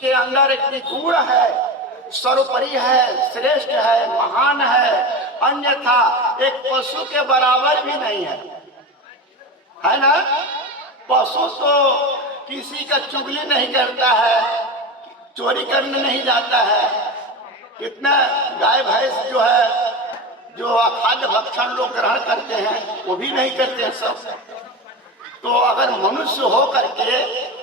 के अंदर इतनी गुण है, सर्वोपरि है, श्रेष्ठ है, महान है, अन्यथा एक पशु के बराबर भी नहीं है ना। पशु तो किसी का चुगली नहीं करता है, चोरी करने नहीं जाता है। कितना गाय भैंस जो है, जो अखाद्य भक्षण लोग ग्रहण करते हैं, वो भी नहीं करते हैं सब। तो अगर मनुष्य हो करके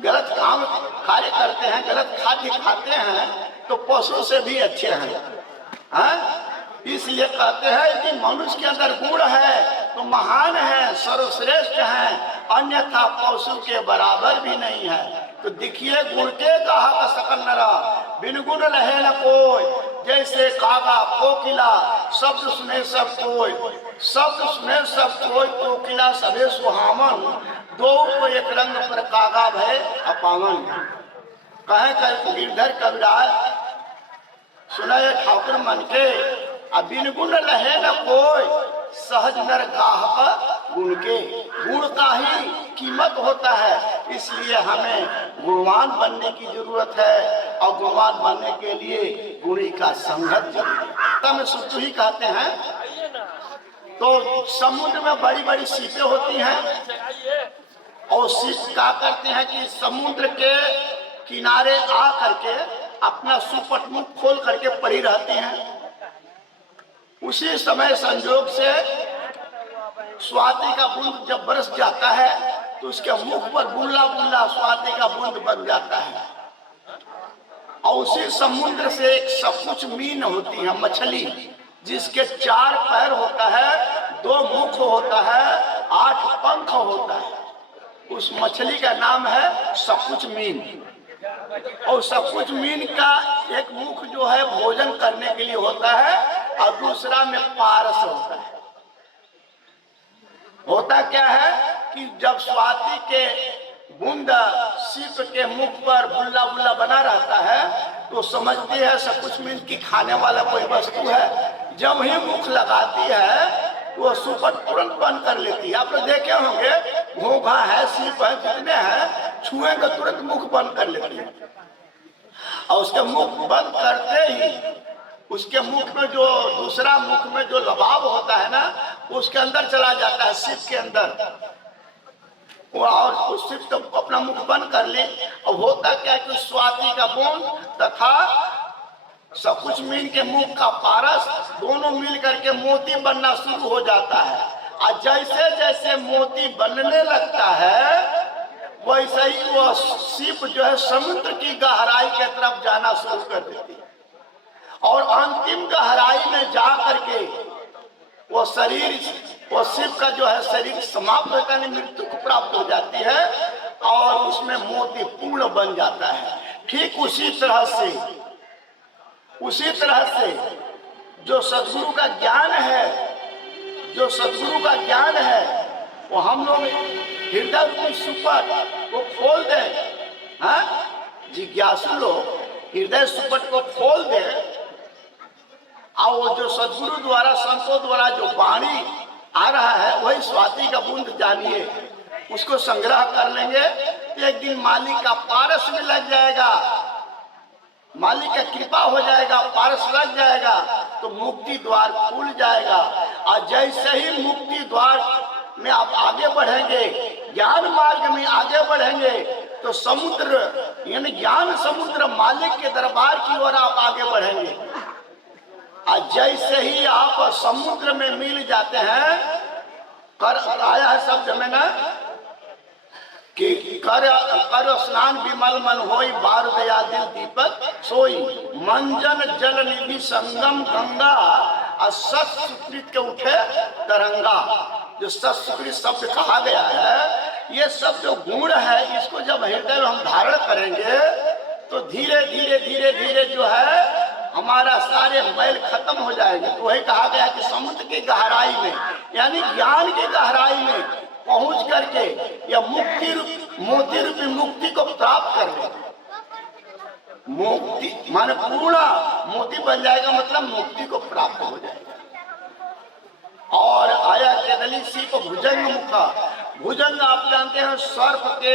गलत काम कार्य करते हैं, गलत खाद्य खाते हैं, तो पशु से भी अच्छे हैं। इसलिए कहते हैं कि मनुष्य के अंदर गुण है तो महान है, सर्वश्रेष्ठ है, अन्यथा पशु के बराबर भी नहीं है। तो देखिए, गुण के कहा का सकल नरा, बिन गुण रहे न कोई, जैसे कागा कोकिला, शब्द सुने सब कोई, शब्द सुने सब कोई, कोकिला सभे सुहामन, दो को एक रंग पर कागा भय अपावन। कहे कहे गिरधर कविराज सुनाए ठाकुर मन के, बिन गुण रहे न कोई, सहज नर गाह गुण के। गुण का ही कीमत होता है, इसलिए हमें गुणवान बनने की जरूरत है, और गुणवान बनने के लिए गुणी का संगत जरूरी है। में सुतु ही कहते हैं। तो समुद्र में बड़ी बड़ी सीपें होती हैं, और सीप क्या करते हैं कि समुद्र के किनारे आ करके अपना सुपट मुख खोल करके पड़ी रहती हैं। उसी समय संजोग से स्वाति का बूंद जब बरस जाता है तो उसके मुख पर बुल्ला बुल्ला स्वाति का बूंद बन जाता है। और उसी समुद्र से एक सकुच मीन होती है, मछली, जिसके 4 पैर होता है, 2 मुख होता है, 8 पंख होता है। उस मछली का नाम है सकुच मीन। और सकुच मीन का एक मुख जो है भोजन करने के लिए होता है, और दूसरा में पारस होता है। होता क्या है कि जब स्वाति के बूंद सीप के मुख पर बुल्ला बुल्ला बना रहता है, तो समझती है सकुच मीन की खाने वाला कोई वस्तु है। जब ही मुख लगाती है वो सुपट तुरंत बंद कर लेती है। आप लोग देखे होंगे, घोंघा है, सीप है, जितने हैं, छुएंगे तुरंत मुख बंद कर लेती है। और उसके मुख बंद करते ही उसके मुख में जो दूसरा मुख में जो लबाब होता है ना, उसके अंदर चला जाता है, सीप के अंदर। और उस सीप तो अपना मुख बंद कर ली। और होता क्या कि स्वाति का बूंद तथा सकुच मीन के मुख का पारस दोनों मिल करके मोती बनना शुरू हो जाता है। और जैसे जैसे मोती बनने लगता है, वैसे ही वो सीप जो है समुद्र की गहराई की तरफ जाना शुरू कर देती है। और अंतिम गहराई में जा करके वो शरीर, वो सीप का जो है शरीर समाप्त होकर मृत्यु को प्राप्त हो जाती है, और उसमें मोती पूर्ण बन जाता है। ठीक उसी तरह से जो सद्गुरु का ज्ञान है, जो सद्गुरु का ज्ञान है, वो हम लोग हृदय की सुपट को खोल दें। जिज्ञासु लोग हृदय सुपट को खोल दें, और वो जो सद्गुरु द्वारा, संतों द्वारा जो वाणी आ रहा है, वही स्वाति का बूंद जानिए, उसको संग्रह कर लेंगे तो एक दिन मालिक का पारस में लग जाएगा, मालिक का कृपा हो जाएगा, पारस लग जाएगा, तो मुक्ति द्वार खुल जाएगा। और जैसे ही मुक्ति द्वार में आप आगे बढ़ेंगे, ज्ञान मार्ग में आगे बढ़ेंगे, तो समुद्र यानी ज्ञान समुद्र मालिक के दरबार की ओर आप आगे बढ़ेंगे। और जैसे ही आप समुद्र में मिल जाते हैं, कर आया है शब्द में ना कि कर स्नान विमल मन होई, बार दया दिल दीपक सोई, मंजन जल निधि संगम गंगा, और सत सुकृत के उठे तरंगा। जो सत सुकृत शब्द कहा गया है, ये सब जो गुण है, इसको जब हृदय में हम धारण करेंगे तो धीरे धीरे धीरे धीरे जो है हमारा सारे मैल खत्म हो जाएंगे। तो वही कहा गया कि समुद्र की गहराई में, यानी ज्ञान की गहराई में पहुंच करके या मुक्ति रूप मोती रूपी मुक्ति को प्राप्त कर ले। मुक्ति माने पूर्ण मोती बन जाएगा, मतलब मुक्ति को प्राप्त हो जाएगा। और आया केदली सीप भुजंग मुखा। भुजंग आप जानते हैं, सर्प के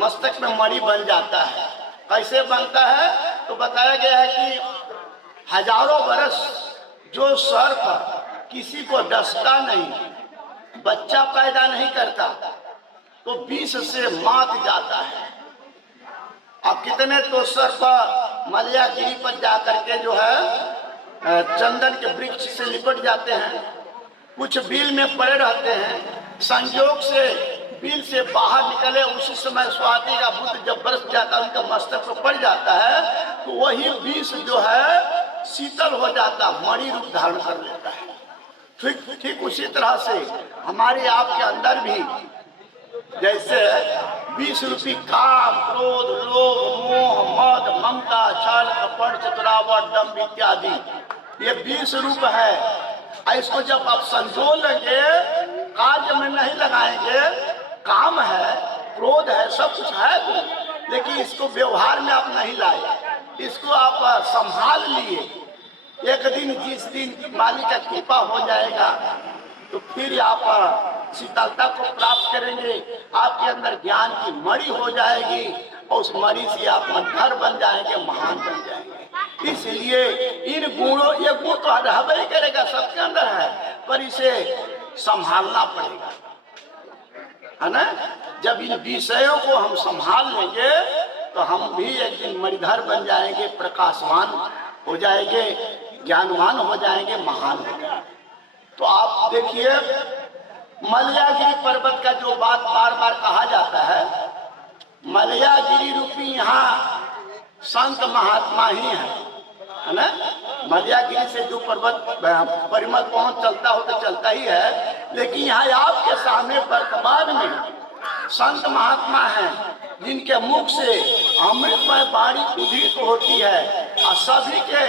मस्तक में मणि बन जाता है, कैसे बनता है? तो बताया गया है कि हजारों बरस जो सर्प किसी को डसता नहीं, बच्चा पैदा नहीं करता, तो विष से मात जाता है। अब कितने तो सर्प मलयागिरी पर जाकर के जो है चंदन के वृक्ष से लिपट जाते हैं, कुछ बिल में पड़े रहते हैं, संयोग से बिल से बाहर निकले उसी समय स्वाति का बुद्ध जब बरस जाता है, उनका मस्तक पर पड़ जाता है, तो वही विष जो है शीतल हो जाता, मणि रूप धारण कर लेता है। ठीक उसी तरह से हमारे आपके अंदर भी जैसे 20 रूपी काम, क्रोध, लोभ, मोह, मद, ममता, छल, कपट, चतुरावट, दंभ इत्यादि, ये 20 रूप है। इसको जब आप संजो लेंगे, कार्य में नहीं लगाएंगे, काम है, क्रोध है, सब कुछ है तो, लेकिन इसको व्यवहार में आप नहीं लाए, इसको आप संभाल लिए। एक दिन जिस दिन मालिक का कृपा हो जाएगा तो फिर आप शीतलता को प्राप्त करेंगे, आपके अंदर ज्ञान की मणि हो जाएगी और उस मणि से आप मंथर बन जाएंगे, महान बन जाएंगे। इसलिए इन गुणों, ये गुण तो रहबे ही करेगा, सबके अंदर है, पर इसे संभालना पड़ेगा, है ना। जब इन विषयों को हम संभाल लेंगे तो हम भी एक दिन मणिधर बन जाएंगे, प्रकाशवान हो जाएंगे, ज्ञानवान हो जाएंगे, महान हो जाएंगे। तो आप देखिए मलयागिरी पर्वत का जो बात बार बार कहा जाता है, मलयागिरी रूपी यहाँ संत महात्मा ही है ना। मलयागिरी से जो पर्वत परिमल पहुंच चलता हो तो चलता ही है, लेकिन यहाँ आपके सामने वर्तमान में संत महात्मा हैं जिनके मुख से अमृतमय वाणी उदित होती है और सभी के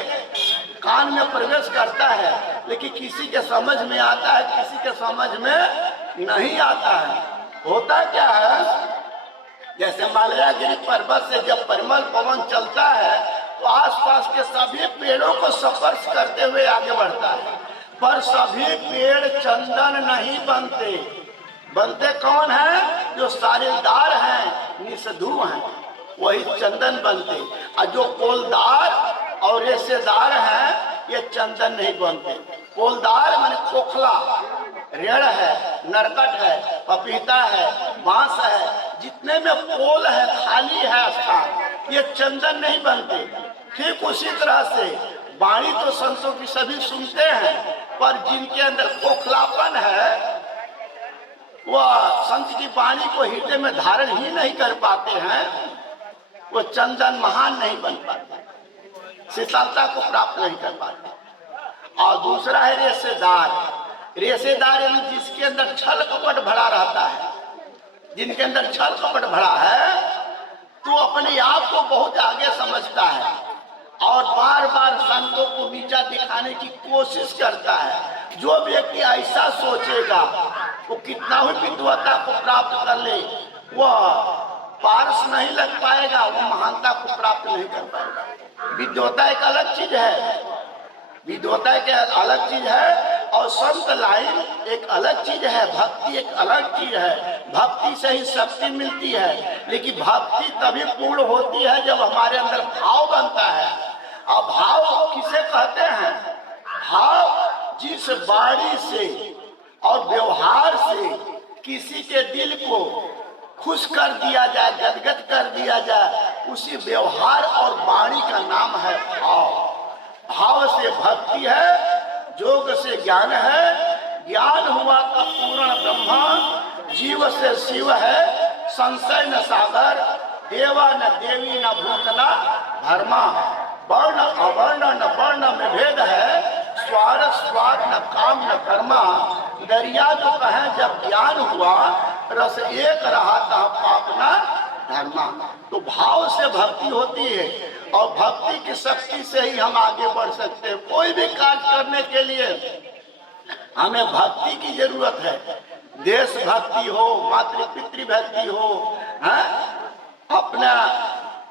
कान में प्रवेश करता है, लेकिन किसी के समझ में आता है, किसी के समझ में नहीं आता है। होता क्या है, जैसे मलयागिरी पर्वत से जब परिमल पवन चलता है तो आसपास के सभी पेड़ों को स्पर्श करते हुए आगे बढ़ता है, पर सभी पेड़ चंदन नहीं बनते। बनते कौन है? जो सारेदार हैं, निषधु हैं, वही चंदन बनते। और जो कोलदार और रेशेदार हैं, ये चंदन नहीं बनते। कोलदार माने खोखला, रेड़ है, नरकट है, पपीता है, बांस है, जितने में पोल है, खाली है स्थान, ये चंदन नहीं बनते। ठीक उसी तरह से वाणी तो संतों की सभी सुनते हैं, पर जिनके अंदर खोखलापन है वह संत की वाणी को हृदय में धारण ही नहीं कर पाते हैं, वो चंदन महान नहीं बन पाते, शीतलता को प्राप्त नहीं कर पाते। और दूसरा है रेशेदार। रेशेदार यानी जिसके अंदर छल कपट भरा रहता है। जिनके अंदर छल कपट भरा है तो अपने आप को बहुत आगे समझता है और बार बार संतों को नीचा दिखाने की कोशिश करता है। जो व्यक्ति ऐसा सोचेगा वो कितना ही विद्वता को प्राप्त कर ले, वह पारस नहीं लग पाएगा, वो महानता को प्राप्त नहीं कर पाएगा। विद्वता एक अलग चीज है, विद्वता एक अलग चीज है, और संत लाइन एक अलग चीज है, भक्ति एक अलग चीज है। भक्ति से ही शक्ति मिलती है, लेकिन भक्ति तभी पूर्ण होती है जब हमारे अंदर भाव बनता है। और भाव किसे कहते हैं? भाव जिस वाणी से और व्यवहार से किसी के दिल को खुश कर दिया जाए, गदगद कर दिया जाए, उसी व्यवहार और वाणी का नाम है भाव। भाव से भक्ति है, योग से ज्ञान है, ज्ञान हुआ का पूर्ण ब्रह्म, जीव से शिव है, संशय न सागर, देवा न देवी न भूतना धर्मा, वर्ण अवर्ण न वर्ण में भेद है, स्वार स्वाद न काम न कर्मा। दरिया जो कहे जब ज्ञान हुआ, रस एक रहा था पाप न धर्मा। तो भाव से भक्ति होती है और भक्ति की शक्ति से ही हम आगे बढ़ सकते हैं। कोई भी कार्य करने के लिए हमें भक्ति की जरूरत है। देशभक्ति हो, मातृ भक्ति हो, अपना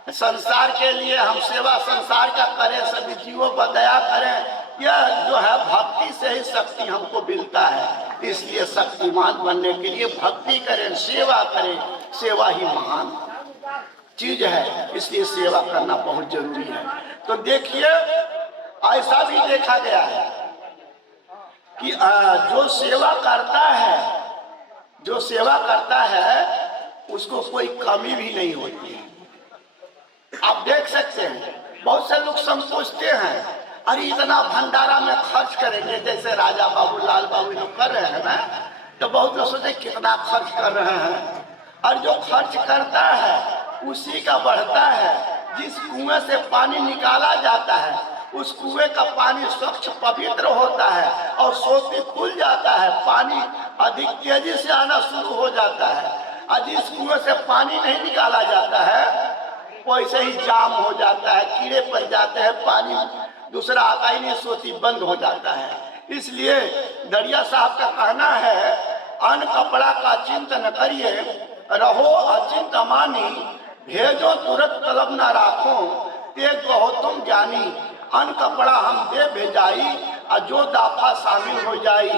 संसार के लिए हम सेवा संसार का करें, सभी जीवों पर दया करें, यह जो है भक्ति से ही शक्ति हमको मिलता है। इसलिए शक्तिमान बनने के लिए भक्ति करें, सेवा करें, सेवा ही महान। चीज है, इसलिए सेवा करना बहुत जरूरी है। तो देखिए ऐसा भी देखा गया है कि जो सेवा करता है, जो सेवा करता है उसको कोई कमी भी नहीं होती है। आप देख सकते हैं बहुत से लोग सोचते हैं अरे इतना भंडारा में खर्च करेंगे, जैसे राजा बाबू लाल बाबू लोग कर रहे हैं ना, तो बहुत लोग सोचते कितना खर्च कर रहे हैं, और जो खर्च करता है उसी का बढ़ता है। जिस कुएं से पानी निकाला जाता है उस कुएं का पानी स्वच्छ पवित्र होता है और सोती खुल जाता है, पानी अधिक तेजी से आना शुरू हो जाता है। और जिस कुएं से पानी नहीं निकाला जाता है वैसे ही जाम हो जाता है, कीड़े पड़ जाते हैं, पानी दूसरा आता ही नहीं, सोती बंद हो जाता है। इसलिए दरिया साहब का कहना है अन्न कपड़ा का चिंतन करिए, रहो अचिंत मानी, भेजो तुरंत तलब न राखो, ते कहो तुम ज्ञानी। अन्न कपड़ा हम दे भेजाई, और जो दाफा शामिल हो जाई,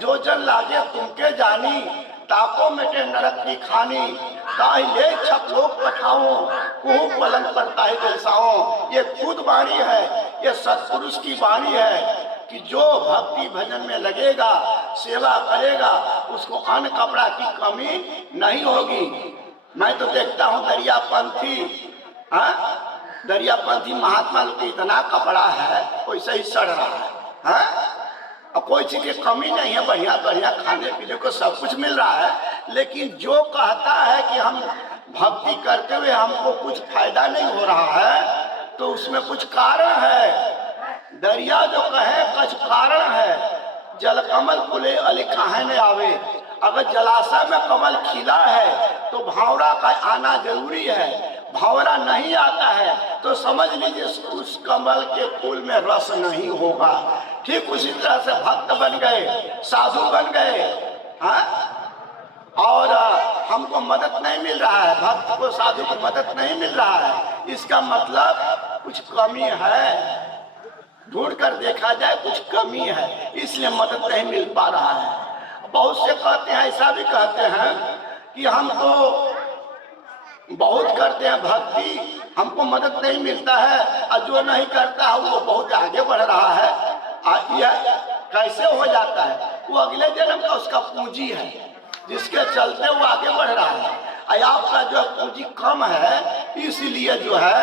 जो जन लागे तुमके जानी, ताको मिटे नरक की खानी, ताहि ले छप लोग पठाओ, कुहू पलंग पर ताहि दर्शाओ। ये खुद वाणी है, ये सत्पुरुष की वाणी है कि जो भक्ति भजन में लगेगा, सेवा करेगा, उसको अन्न कपड़ा की कमी नहीं होगी। मैं तो देखता हूँ दरियापंथी महात्मा लोग इतना कपड़ा है वैसे ही सड़ रहा है, और कोई चीज की कमी नहीं है, बढ़िया बढ़िया खाने पीने को सब कुछ मिल रहा है। लेकिन जो कहता है कि हम भक्ति करते हुए हमको कुछ फायदा नहीं हो रहा है, तो उसमें कुछ कारण है। दरिया जो कहे कुछ कारण है। जल कमल फूले अली काहे न आवे, अगर जलाशय में कमल खिला है तो भावरा का आना जरूरी है। भावरा नहीं आता है तो समझ लीजिए उस कमल के फूल में रस नहीं होगा। ठीक उसी तरह से भक्त बन गए, साधु बन गए, और हमको मदद नहीं मिल रहा है, भक्त को साधु को मदद नहीं मिल रहा है, इसका मतलब कुछ कमी है। ढूंढ कर देखा जाए कुछ कमी है, इसलिए मदद नहीं मिल पा रहा है। बहुत से कहते हैं, ऐसा भी कहते हैं कि हम तो बहुत करते हैं भक्ति, हमको मदद नहीं मिलता है, और जो नहीं करता है वो बहुत आगे बढ़ रहा है। यह कैसे हो जाता है? वो अगले जन्म का उसका पूंजी है, जिसके चलते वो आगे बढ़ रहा है। और आपका जो पूंजी कम है, इसलिए जो है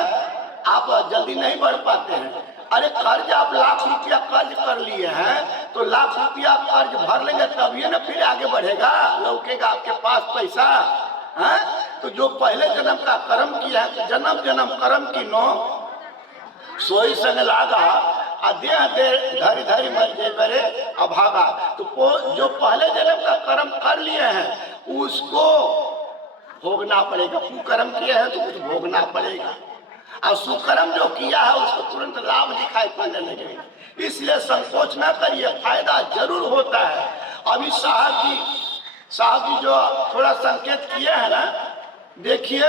आप जल्दी नहीं बढ़ पाते हैं। अरे कर्ज आप लाख रुपया कर्ज कर लिए हैं, तो लाख रुपया कर्ज भर लेंगे तभी ना फिर आगे बढ़ेगा, लौकेगा आपके पास पैसा है। तो जो पहले जन्म का कर्म किया है, जन्म जन्म कर्म की नो सोई संग लागा, देह दे धरी धरी मर जे करे अभागा। तो जो पहले जन्म का कर्म कर लिए हैं उसको भोगना पड़ेगा। कुकर्म किए हैं तो कुछ भोगना पड़ेगा, और सुकर्म जो किया है उसको तुरंत लाभ दिखाई पड़ने लगेगा। इसलिए संकोच न करिए, फायदा जरूर होता है। अभी साहब जी जो थोड़ा संकेत किए हैं ना, देखिए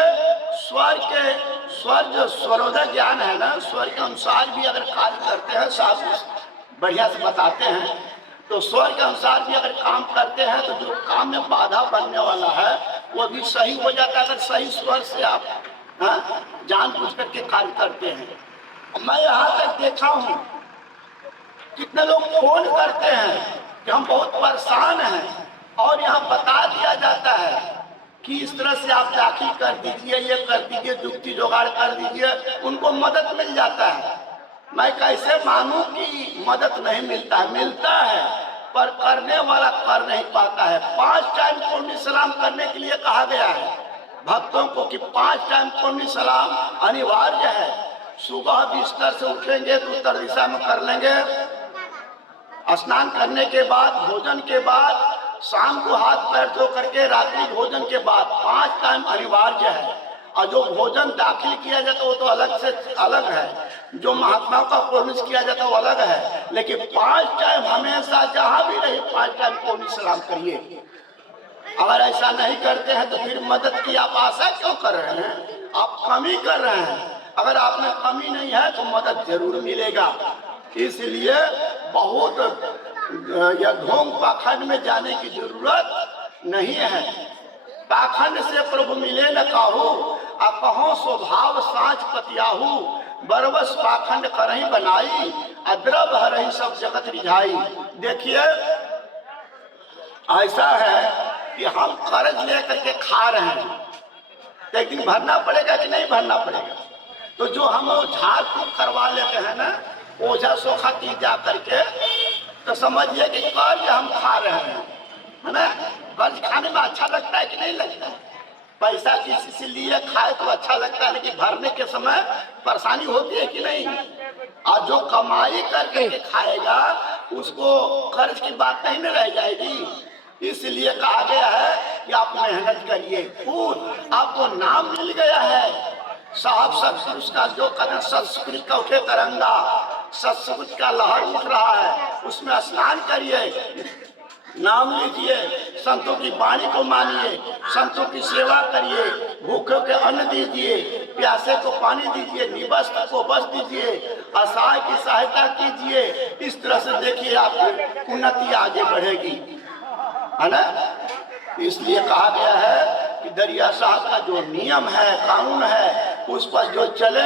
स्वर जो स्वरोदय ज्ञान है ना, स्वर के अनुसार भी अगर कार्य करते हैं, साहब बढ़िया से बताते हैं, तो स्वर के अनुसार भी अगर काम करते हैं तो जो काम में बाधा बनने वाला है वो भी सही हो जाता है, अगर सही स्वर से आप जानबूझ करके कार्य करते हैं। मैं यहाँ तक देखा हूँ कितने लोग फोन करते हैं कि हम बहुत परेशान हैं, और यहाँ बता दिया जाता है कि इस तरह से आप दाखिल कर दीजिए, ये कर दीजिए, जुक्ति जुगाड़ कर दीजिए, उनको मदद मिल जाता है। मैं कैसे मानूं कि मदद नहीं मिलता है? मिलता है, पर करने वाला कर नहीं पाता है। 5 टाइम कौमी सलाम करने के लिए कहा गया है भक्तों को कि 5 टाइम कौमी सलाम अनिवार्य है। सुबह बिस्तर से उठेंगे तो उत्तर दिशा में कर लेंगे, स्नान करने के बाद, भोजन के बाद, शाम को हाथ पैर धो करके रात्रि भोजन के बाद 5 टाइम अनिवार्य है। और जो भोजन दाखिल किया जाता है वो तो अलग से अलग है, जो महात्माओं का प्रोमिस किया जाता है वो अलग है, लेकिन 5 टाइम हमेशा जहाँ भी रहे 5 टाइम कौमी सलाम करिए। अगर ऐसा नहीं करते हैं तो फिर मदद की आप आशा क्यों कर रहे हैं? आप कमी कर रहे हैं। अगर आप में कमी नहीं है तो मदद जरूर मिलेगा। इसलिए बहुत या ढोंग पाखंड में जाने की जरूरत नहीं है। पाखंड से प्रभु मिले न काहू, कहो स्वभाव साँच पतियाहू, बरबस पाखंड करही बनाई, अद्रव हरही सब जगत रिझाई। देखिए ऐसा है कि हम कर्ज लेकर के खा रहे हैं, लेकिन भरना पड़ेगा कि नहीं भरना पड़ेगा? तो जो हम झाड़ फूक करवा लेते हैं ना ओझा सोखा की जा करके, तो समझिए कि कर्ज हम खा रहे हैं, है ना। कर्ज खाने में अच्छा लगता है कि नहीं लगता है? पैसा किसी से लिए खाए तो अच्छा लगता है, लेकिन भरने के समय परेशानी होती है कि नहीं? और जो कमाई करके खाएगा उसको कर्ज की बात नहीं न रह जाएगी। इसलिए कहा गया है कि आप मेहनत करिए, खूब आपको नाम मिल गया है। साहब सत्पुरुष का जो करें सत्सुकृत का उठे तरंगा, सत्सुकृत का लहर उठ रहा है, उसमें स्नान करिए, नाम लीजिए, संतों की वाणी को मानिए, संतों की सेवा करिए, भूखे के अन्न दीजिए, प्यासे को पानी दीजिए, निवस्त्र को वस्त्र दीजिए, असहाय की सहायता कीजिए। इस तरह से देखिए आपकी उन्नति आगे बढ़ेगी, है ना। इसलिए कहा गया है कि दरिया साहब का जो नियम है, कानून है, उस पर जो चले